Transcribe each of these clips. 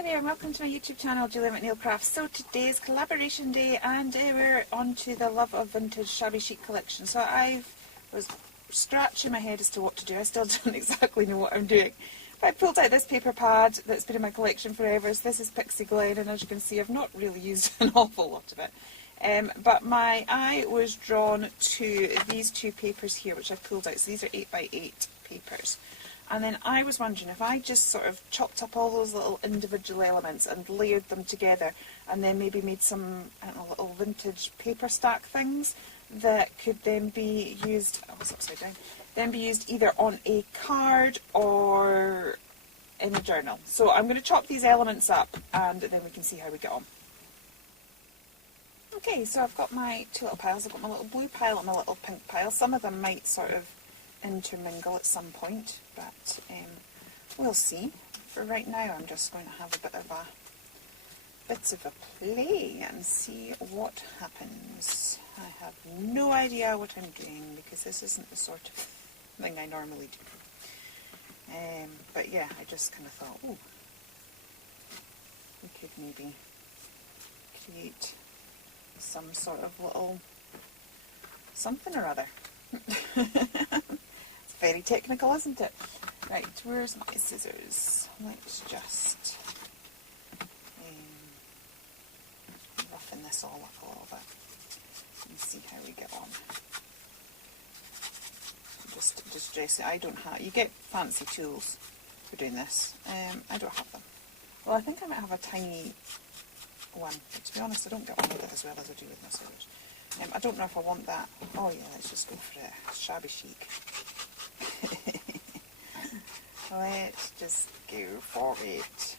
Hi there and welcome to my YouTube channel, JennyLane Crafts. So today's collaboration day and we're on to the Love of Vintage Shabby Chic collection. So I was scratching my head as to what to do. I still don't exactly know what I'm doing. But I pulled out this paper pad that's been in my collection forever. So this is Pixie Glen, and as you can see I've not really used an awful lot of it. But my eye was drawn to these two papers here which I pulled out. So these are 8x8 papers. And then I was wondering if I just sort of chopped up all those little individual elements and layered them together and then maybe made some, I don't know, little vintage paper stack things that could then be used, oh it's upside down, then be used either on a card or in a journal. So I'm going to chop these elements up and then we can see how we get on. Okay, so I've got my two little piles. I've got my little blue pile and my little pink pile. Some of them might sort of intermingle at some point, but we'll see. For right now I'm just going to have a bit of a play and see what happens. I have no idea what I'm doing because this isn't the sort of thing I normally do. But yeah, I just kind of thought, oh, we could maybe create some sort of little something or other. Very technical, isn't it? Right, where's my scissors? Let's just roughen this all up a little bit and see how we get on. Just dress it. I don't have. You get fancy tools for doing this. I don't have them. Well, I think I might have a tiny one. But to be honest, I don't get on with it as well as I do with my scissors. I don't know if I want that. Oh yeah, let's just go for it. Shabby chic. Let's just go for it.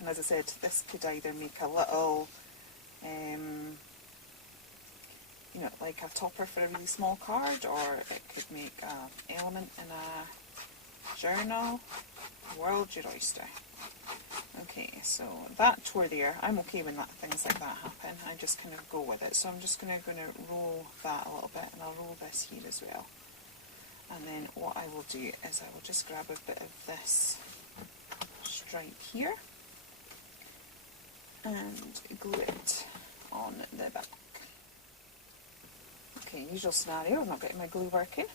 And as I said, this could either make a little, you know, like a topper for a really small card, or it could make an element in a journal. World your oyster. Okay, so that tour there, I'm okay when things like that happen. I just kind of go with it. So I'm just going to roll that a little bit, and I'll roll this here as well. And then what I will do is I will just grab a bit of this stripe here and glue it on the back. Okay, usual scenario, I'm not getting my glue working.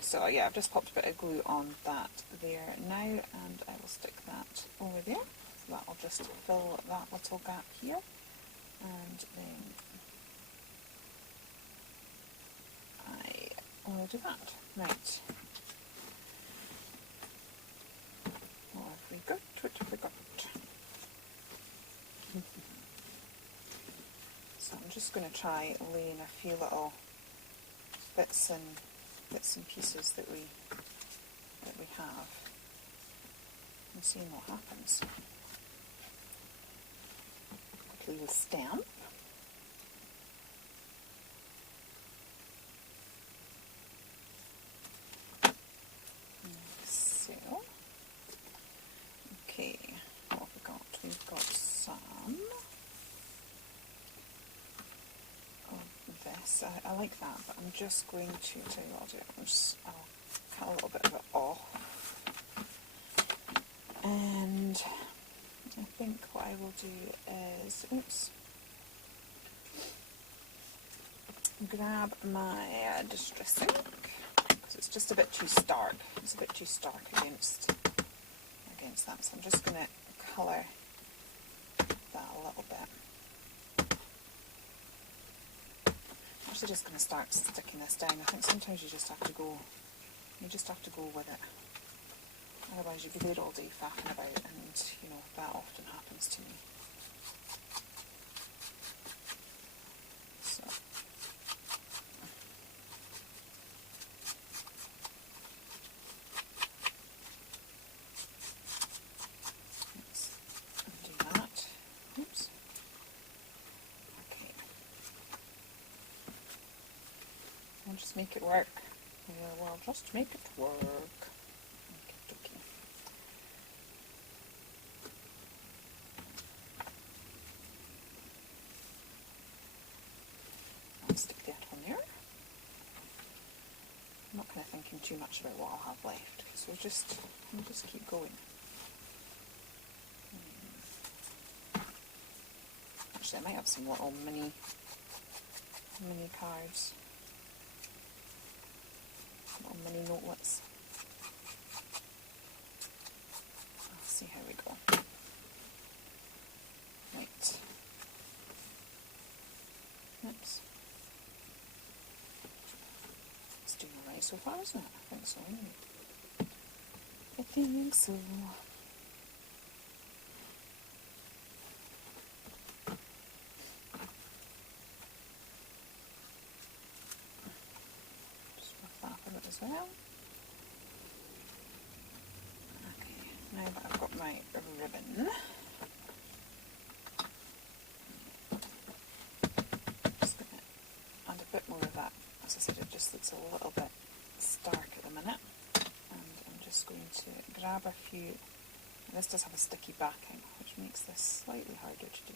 So yeah, I've just popped a bit of glue on that there now, and I will stick that over there. So that will just fill that little gap here, and then I will do that. Right. What have we got? What have we got? So I'm just going to try laying a few little bits and pieces that we have and seeing what happens. A little stamp. So, okay, what have we got? We've got some of this. I like that, but I'm just going to tell you what I'll do. I'll cut a little bit of it off. And I think what I will do is, oops, grab my distress ink, because it's just a bit too stark. It's a bit too stark against that, so I'm just going to colour that a little bit. I'm actually just going to start sticking this down. I think sometimes you just have to go with it. Otherwise you'd be there all day faffing about, and you know, that often happens to me. So let's do that. Oops. Okay. I'll just make it work. Yeah, well, just make it work. Stick that on there. I'm not kind of thinking too much about what I'll have left, because we'll just keep going. Actually, I might have some little mini cards, little mini notelets. I'll see how we go. Right. Oops. It's doing alright so far, isn't it? I think so, anyway. I think so. Just rough that up a bit as well. Okay, now that I've got my ribbon, just going to add a bit more of that. As I said, it just looks a little bit stark at the minute. And I'm just going to grab a few. And this does have a sticky backing, which makes this slightly harder to do.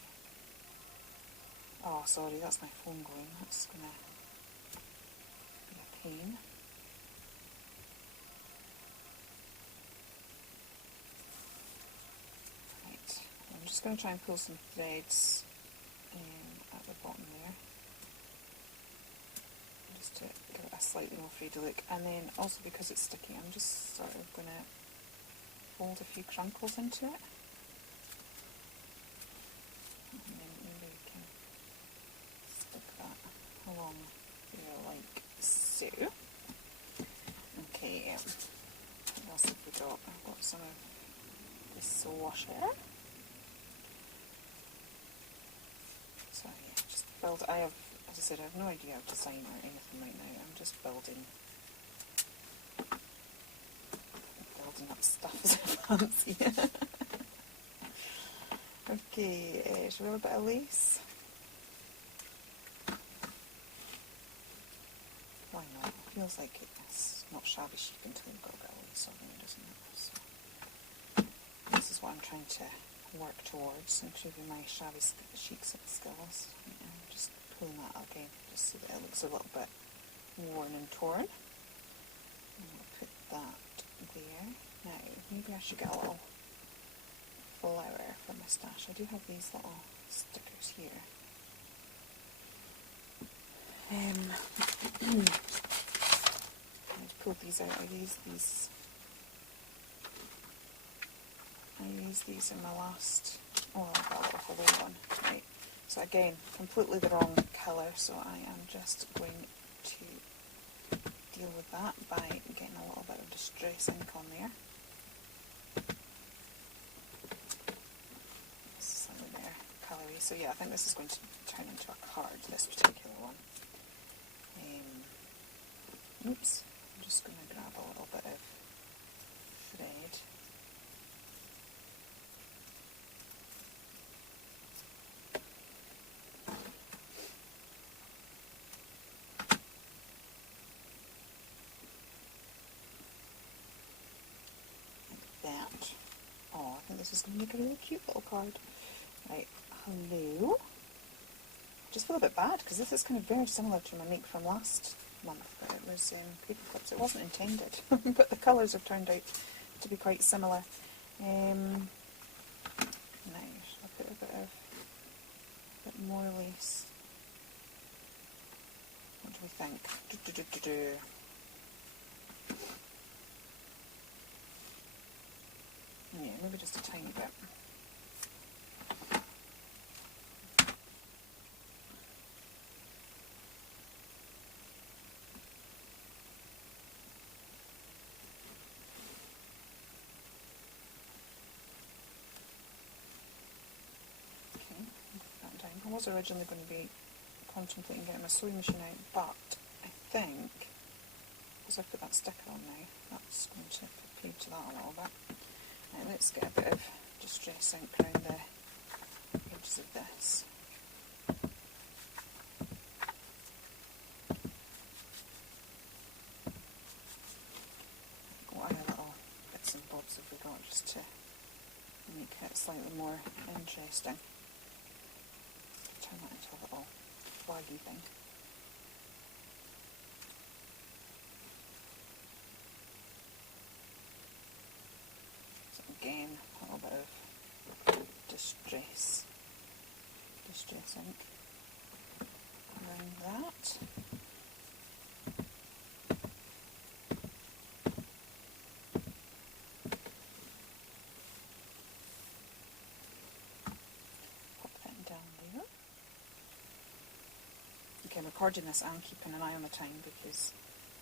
Oh, sorry, that's my phone going. That's going to be a pain. Right, I'm just going to try and pull some threads at the bottom there, just to give it a slightly more free look. And then also, because it's sticky, I'm just sort of going to fold a few crunkles into it. And then maybe we can stick that along there like so. Okay, what else have we got? I've got some of this washer. So yeah, just build. I have, as I said, I have no idea how to design or anything right now. I'm just building up stuff as I fancy. Okay, should we have a bit of lace? Why not? It feels like it's not shabby chic until you've got a bit of lace on it, doesn't it? So this is what I'm trying to work towards, improving my shabby chic skills. I'm just pulling that again, just so that it looks a little bit worn and torn. And I'll put that there. Now, maybe I should get a little flower for my stash. I do have these little stickers here. I've pulled these out. I used these in my last, oh, I've got a little flower one. Right, so again, completely the wrong colour, so I am just going to deal with that by getting a little bit of distress ink on there. Slightly better colour-y. So yeah, I think this is going to turn into a card, this particular one. Oops, I'm just going to grab a little bit of thread. That. Oh, I think this is going to make a really cute little card. Right, hello. I just feel a bit bad because this is kind of very similar to my make from last month, but it was paper clips. It wasn't intended, but the colours have turned out to be quite similar. Now, I'll put a bit more lace. What do we think? Yeah, maybe just a tiny bit. I was originally going to be contemplating getting my sewing machine out, but I think, because I've put that sticker on now, that's going to pay to that a little bit. Now let's get a bit of distress ink around the edges of this. What other little bits and bobs have we got just to make it slightly more interesting? Turn that into a little flaggy thing. again, a little bit of distress ink around that. Pop that down there. Okay, I'm recording this and keeping an eye on the time because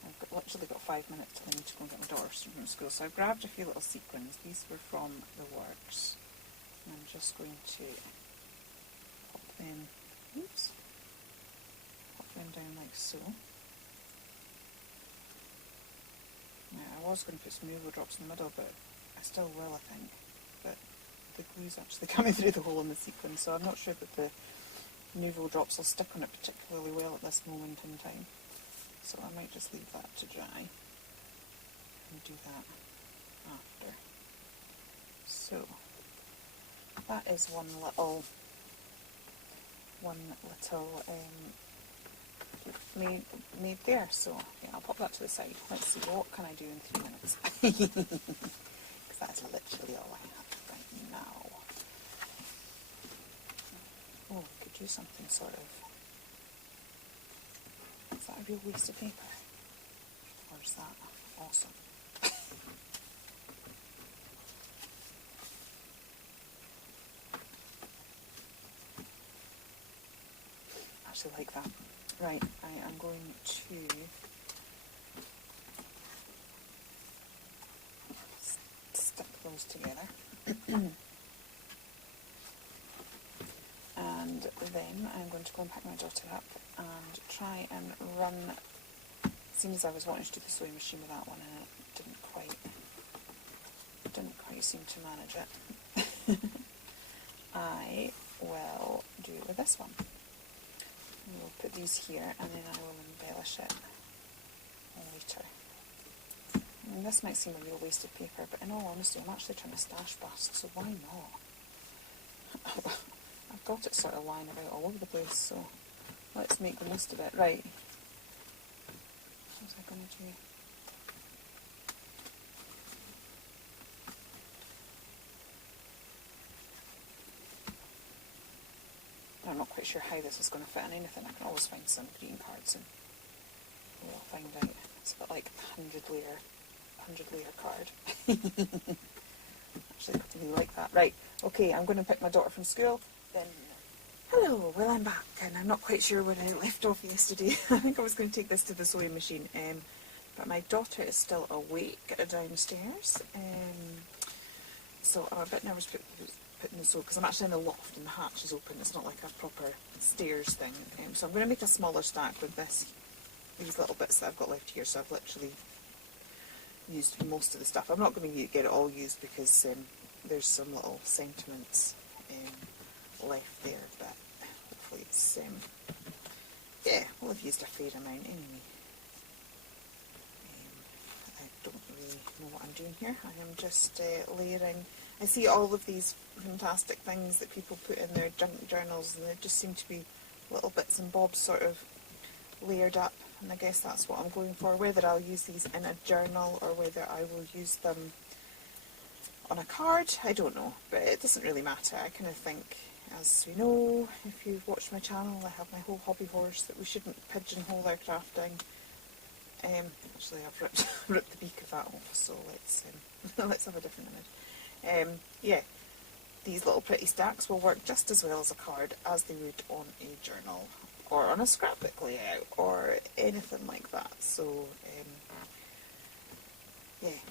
I've literally got 5 minutes till I need to go and get my daughter from school. So I've grabbed a few little sequins. These were from the Works. And I'm just going to pop them, pop them down like so. Now I was going to put some Nuvo drops in the middle, but I still will, I think. But the glue's actually coming through the hole in the sequin, so I'm not sure that the Nuvo drops will stick on it particularly well at this moment in time. So I might just leave that to dry and do that after. So that is one little made there. So yeah, I'll pop that to the side. Let's see, what can I do in 3 minutes? Because that's literally all I have right now. Oh, we could do something sort of. Is that a real waste of paper? Or is that awesome? I actually like that. Right, I am going to stick those together. And then I'm going to go and pick my daughter up and try and run. Seeing as I was wanting to do the sewing machine with that one and it didn't quite seem to manage it. I will do it with this one. We'll put these here and then I will embellish it later. And this might seem a real waste of paper, but in all honesty I'm actually trying to stash bust, so why not? I've got it sort of lying about all over the place, so let's make the most of it. Right. What was I going to do? I'm not quite sure how this is going to fit in anything. I can always find some greeting cards and we'll find out. It's a bit like a 100 layer card. Actually, I really like that. Right, okay, I'm going to pick my daughter from school. Then, hello, well I'm back and I'm not quite sure where I left off yesterday. I think I was going to take this to the sewing machine, but my daughter is still awake downstairs. So I'm a bit nervous putting the sew, because I'm actually in the loft and the hatch is open. It's not like a proper stairs thing. So I'm going to make a smaller stack with these little bits that I've got left here. So I've literally used most of the stuff. I'm not going to get it all used because there's some little sentiments left there, but hopefully it's yeah, we'll have used a fair amount anyway. I don't really know what I'm doing here. I am just layering. I see all of these fantastic things that people put in their junk journals, and they just seem to be little bits and bobs sort of layered up, and I guess that's what I'm going for. Whether I'll use these in a journal or whether I will use them on a card, I don't know, but it doesn't really matter. I kind of think, as we know, if you've watched my channel, I have my whole hobby horse that we shouldn't pigeonhole our crafting. Actually, I've ripped the beak of that off, so let's let's have a different image. Yeah, these little pretty stacks will work just as well as a card as they would on a journal or on a scrapbook layout or anything like that. So yeah,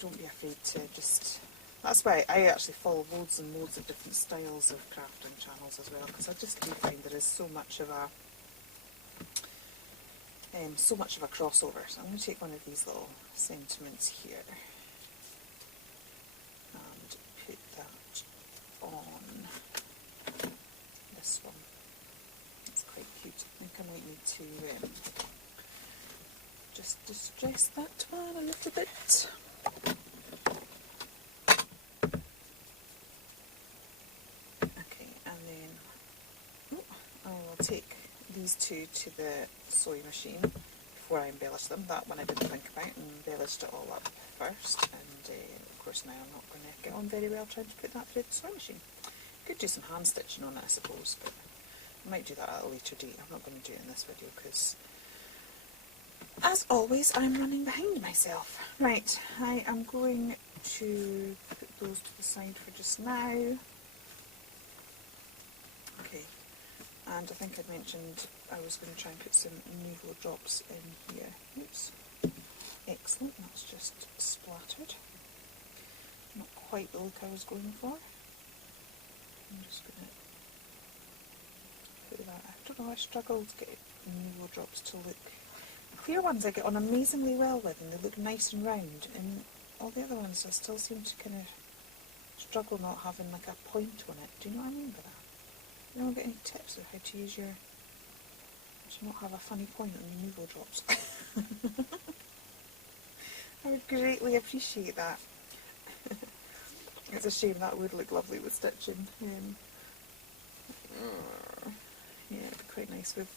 don't be afraid to just. That's why I actually follow loads and loads of different styles of crafting channels as well, because I just do find there is so much of a crossover. So I'm going to take one of these little sentiments here and put that on this one. It's quite cute. I think I might need to just distress that one a little bit. Okay, and then I will take these two to the sewing machine before I embellished them. That one I didn't think about and embellished it all up first, and of course now I'm not going to get on very well trying to put that through the sewing machine. Could do some hand stitching on it, I suppose, but I might do that at a later date. I'm not going to do it in this video because, as always, I'm running behind myself. Right, I am going to put those to the side for just now. Okay, and I think I mentioned I was going to try and put some needle drops in here. Oops. Excellent, that's just splattered. Not quite the look I was going for. I'm just going to put that. I don't know, I struggle to get needle drops to look. Clear ones I get on amazingly well with and they look nice and round, and all the other ones I still seem to kind of struggle not having like a point on it. Do you know what I mean by that? You don't get any tips of how to use your, to not have a funny point on the needle drops? I would greatly appreciate that. It's a shame, that would look lovely with stitching. Yeah, it'd be quite nice with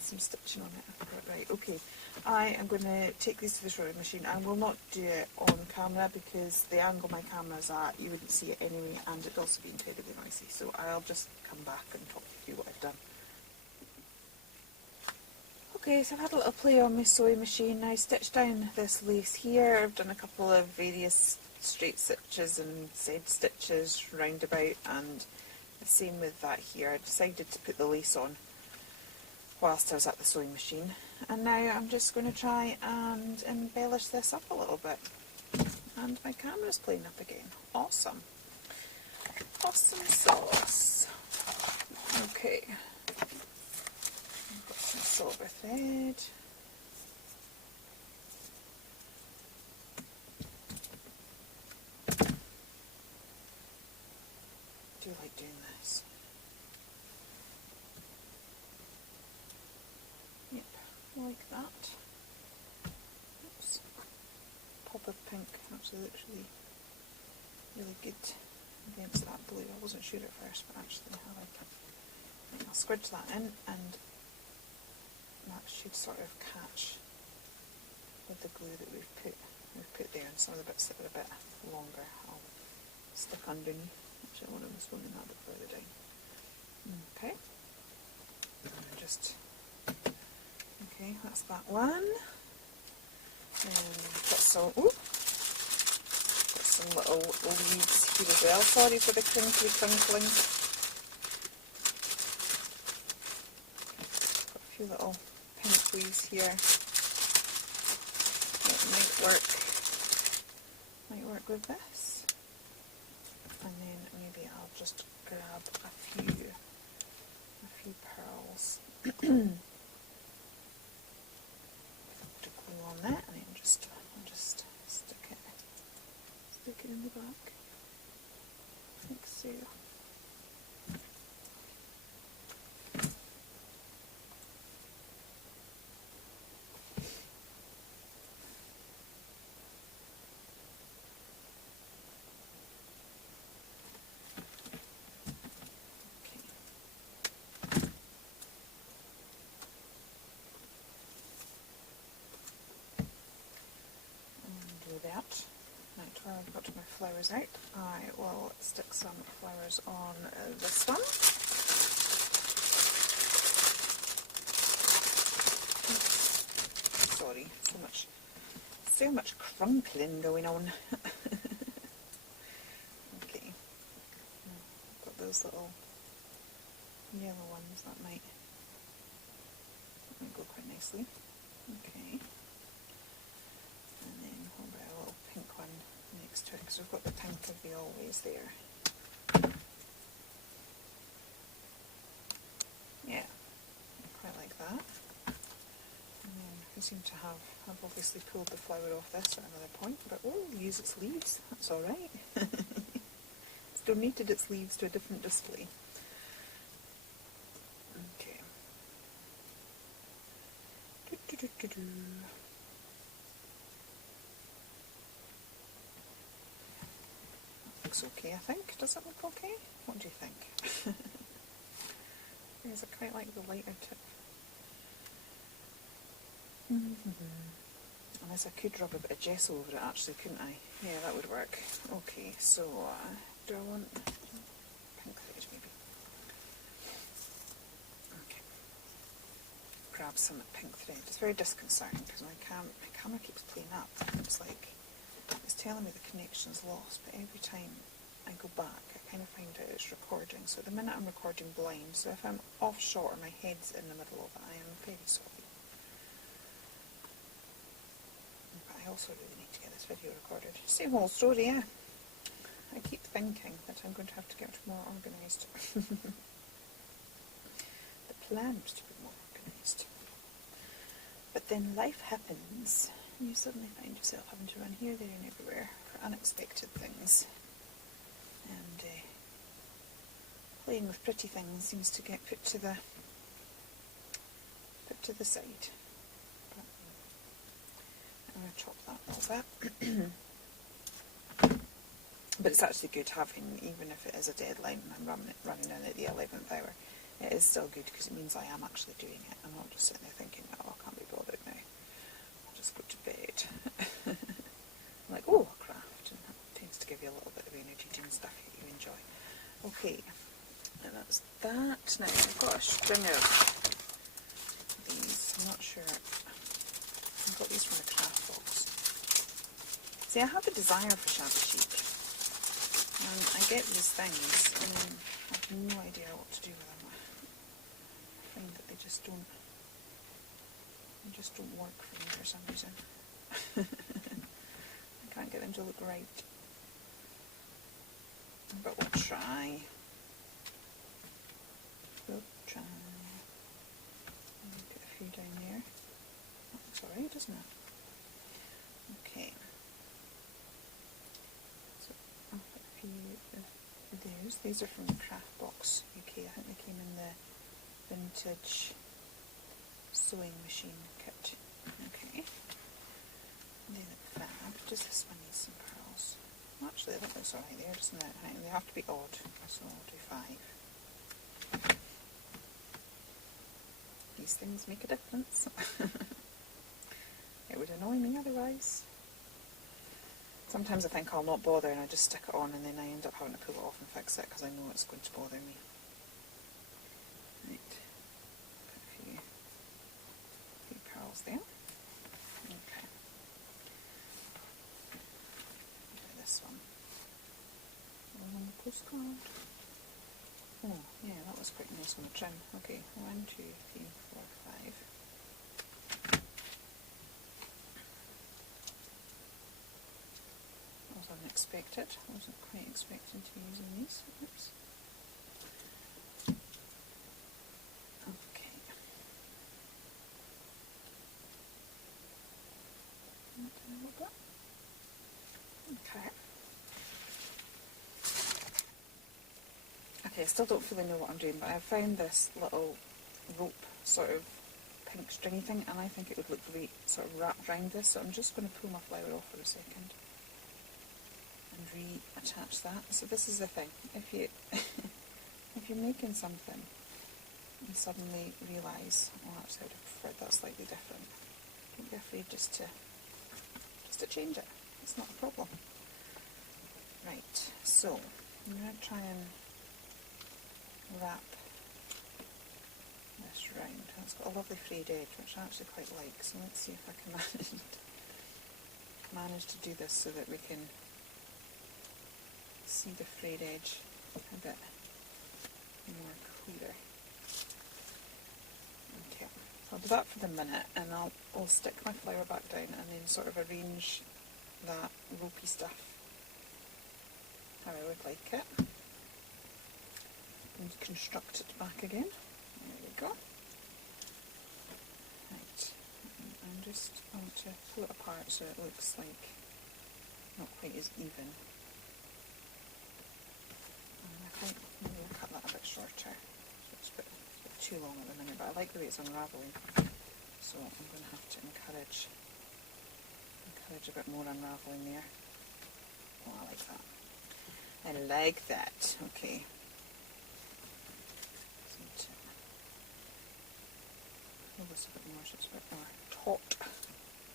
some stitching on it. But right, okay. I am going to take these to the sewing machine. I will not do it on camera because the angle my camera's at, you wouldn't see it anyway, and it'd also be incredibly noisy. So I'll just come back and talk you through what I've done. Okay, so I've had a little play on my sewing machine. I stitched down this lace here. I've done a couple of various straight stitches and Z stitches round about, and the same with that here. I decided to put the lace on whilst I was at the sewing machine, and now I'm just going to try and embellish this up a little bit. And my camera's playing up again. Awesome. Awesome sauce. Okay. I've got some silver thread. I do like doing this. Yep, like that. Oops. Pop of pink actually looks really good against that blue. I wasn't sure at first, but actually I like it. I'll squidge that in, and that should sort of catch with the glue that we've put there, and some of the bits that are a bit longer I'll stick underneath. Actually, one of them was going in that bit further down. Okay. Okay, that's that one. Got some little leaves here as well. Sorry for the crinkling. Got a few little pink leaves here. That might work with this. And then maybe I'll just grab a few pearls to glue on that, and then I'll just stick it in the back, like so. That. Right, where I've got my flowers out, I will stick some flowers on this one. Oops. Sorry, so much crunkling going on. Okay, I've got those little yellow ones that might go quite nicely. Okay. And then what about a little pink one next to it, because we've got the pink of the always there. Yeah, I quite like that. And then I seem to have, I've obviously pulled the flower off this at another point, but we'll use its leaves, that's alright. It's donated its leaves to a different display. Okay. Looks okay, I think. Does it look okay? What do you think? Yes, I quite like the lighter tip. Unless I could rub a bit of gesso over it actually, couldn't I? Yeah, that would work. Okay, so do I want pink thread maybe? Okay. Grab some pink thread. It's very disconcerting because my camera keeps playing up. It's like, it's telling me the connection's lost, but every time I go back I kind of find out it's recording. So at the minute I'm recording blind, so if I'm off shot or my head's in the middle of it, I am very sorry. But I also really need to get this video recorded. Same old story, yeah. I keep thinking that I'm going to have to get more organised. The plan was to be more organised. But then life happens. And you suddenly find yourself having to run here, there and everywhere for unexpected things. And playing with pretty things seems to get put to the side. But I'm going to chop that a little bit. But it's actually good having, even if it is a deadline and I'm running in at the 11th hour, it is still good because it means I am actually doing it. I'm not just sitting there thinking, oh, I can't be bothered now. I'll just go to bed. I'm like, oh, craft. And that tends to give you a little bit of energy doing stuff that you enjoy. Okay, and that's that. Now, I've got a string of these. I'm not sure. I got these from the craft box. See, I have a desire for Shabby Chic. And I get these things and then I have no idea what to do with them. I find that they just don't work for me for some reason. I can't get them to look right. But we'll try. We'll try. Put a few down there. That looks alright, doesn't it? Okay. These are from the Craft Box UK. I think they came in the vintage sewing machine kit. Okay. They look fab. Does this one need some pearls? Actually, that looks alright there, doesn't it? Right, and they have to be odd, so I'll do 5. These things make a difference. It would annoy me otherwise. Sometimes I think I'll not bother and I just stick it on and then I end up having to pull it off and fix it because I know it's going to bother me. Right, put a few pearls there. Okay. Try this one. On the postcard. Oh, yeah, that was quite nice on the trim. Okay, 1, 2, 3, 4, 5. Unexpected. I wasn't quite expecting to be using these. Oops. Okay. Okay. Okay, I still don't fully know what I'm doing, but I found this little rope sort of pink stringy thing and I think it would look great sort of wrapped around this, so I'm just going to pull my flower off for a second and reattach that. So this is the thing, if you if you're making something and suddenly realise, oh actually I would have preferred that slightly different, don't be afraid just to change it, it's not a problem. Right, so I'm going to try and wrap this round. It's got a lovely frayed edge which I actually quite like, so let's see if I can manage to do this so that we can see the frayed edge a bit more clearer. Okay, I'll do that for the minute and I'll stick my flower back down and then sort of arrange that ropey stuff how I would like it and construct it back again. There we go. Right, I'm just going to pull it apart so it looks like not quite as even. I think maybe I'll cut that a bit shorter. So it's a bit too long at the minute, but I like the way it's unravelling. So I'm going to have to encourage a bit more unravelling there. Oh, I like that. I like that. Okay. this a bit more so it's a bit more taut.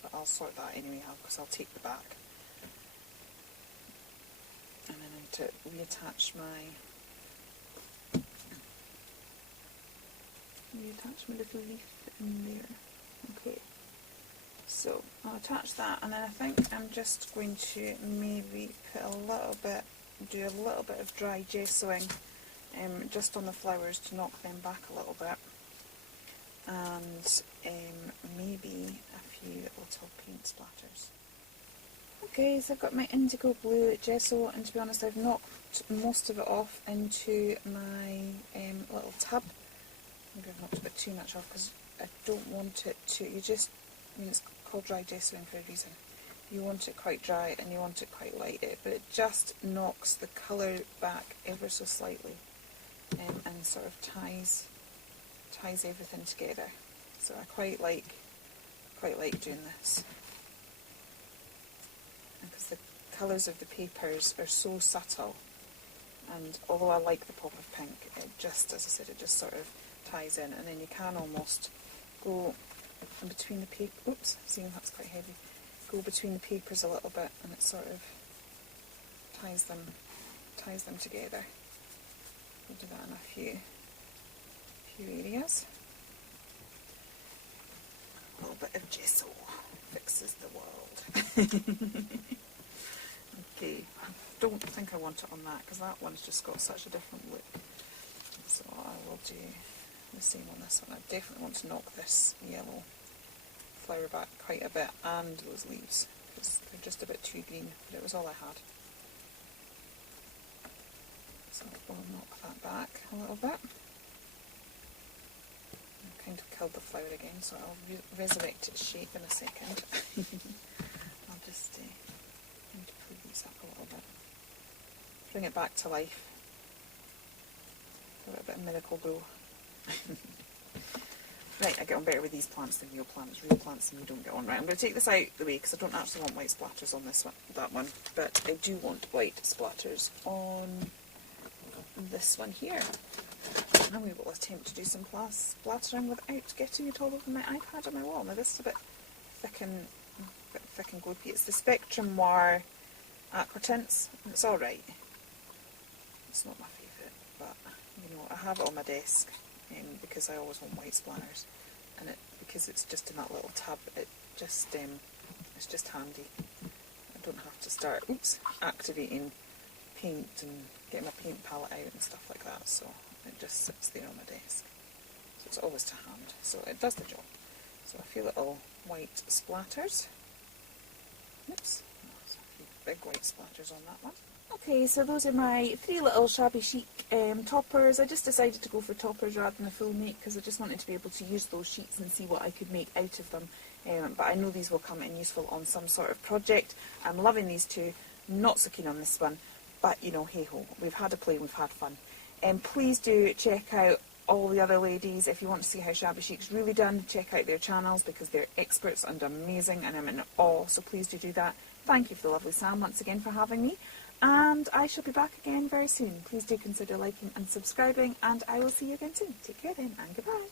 But I'll sort that anyway out because I'll take the back. And then I need to reattach my little leaf in there. Okay, so I'll attach that, and then I think I'm just going to maybe put do a little bit of dry gessoing just on the flowers to knock them back a little bit, and maybe a few little paint splatters. Okay, so I've got my indigo blue gesso, and to be honest I've knocked most of it off into my little tub. Maybe I've knocked a bit too much off because I don't want it to, it's called dry gessoing for a reason. You want it quite dry and you want it quite light, but it just knocks the colour back ever so slightly and sort of ties everything together. So I quite like doing this. Because the colours of the papers are so subtle, and although I like the pop of pink, it just, as I said, it just sort of ties in, and then you can almost go in between the paper. Oops, see, that's quite heavy. Go between the papers a little bit, and it sort of ties them together. We'll do that in a few areas. A little bit of gesso fixes the world. Okay, I don't think I want it on that because that one's just got such a different look. So I will do the same on this one. I definitely want to knock this yellow flower back quite a bit, and those leaves, because they're just a bit too green, but it was all I had. So I'll knock that back a little bit. I've kind of killed the flower again, so I'll resurrect its shape in a second. I'll just need to pull these up a little bit. Bring it back to life. Give it a bit of miracle grow. Right, I get on better with these plants than real plants. Real plants and you don't get on. Right, I'm going to take this out of the way because I don't actually want white splatters on that one, but I do want white splatters on this one here. And we will attempt to do some splattering without getting it all over my iPad on my wall. Now this is a bit thick and gloopy. It's the Spectrum Noir Aqua Tints, and it's alright. It's not my favourite, but you know, I have it on my desk. Because I always want white splatters, and because it's just in that little tub, it's just handy. I don't have to start activating paint and getting my paint palette out and stuff like that, so it just sits there on my desk. So it's always to hand, so it does the job. So a few little white splatters. Oops, there's a few big white splatters on that one. Okay, so those are my 3 little Shabby Chic toppers. I just decided to go for toppers rather than a full make because I just wanted to be able to use those sheets and see what I could make out of them. But I know these will come in useful on some sort of project. I'm loving these two, not so keen on this one, but you know, hey ho, we've had a play, we've had fun. Please do check out all the other ladies. If you want to see how Shabby Chic's really done, check out their channels because they're experts and amazing, and I'm in awe, so please do that. Thank you for the lovely Sam once again for having me. And I shall be back again very soon. Please do consider liking and subscribing, and I will see you again soon. Take care then, and goodbye.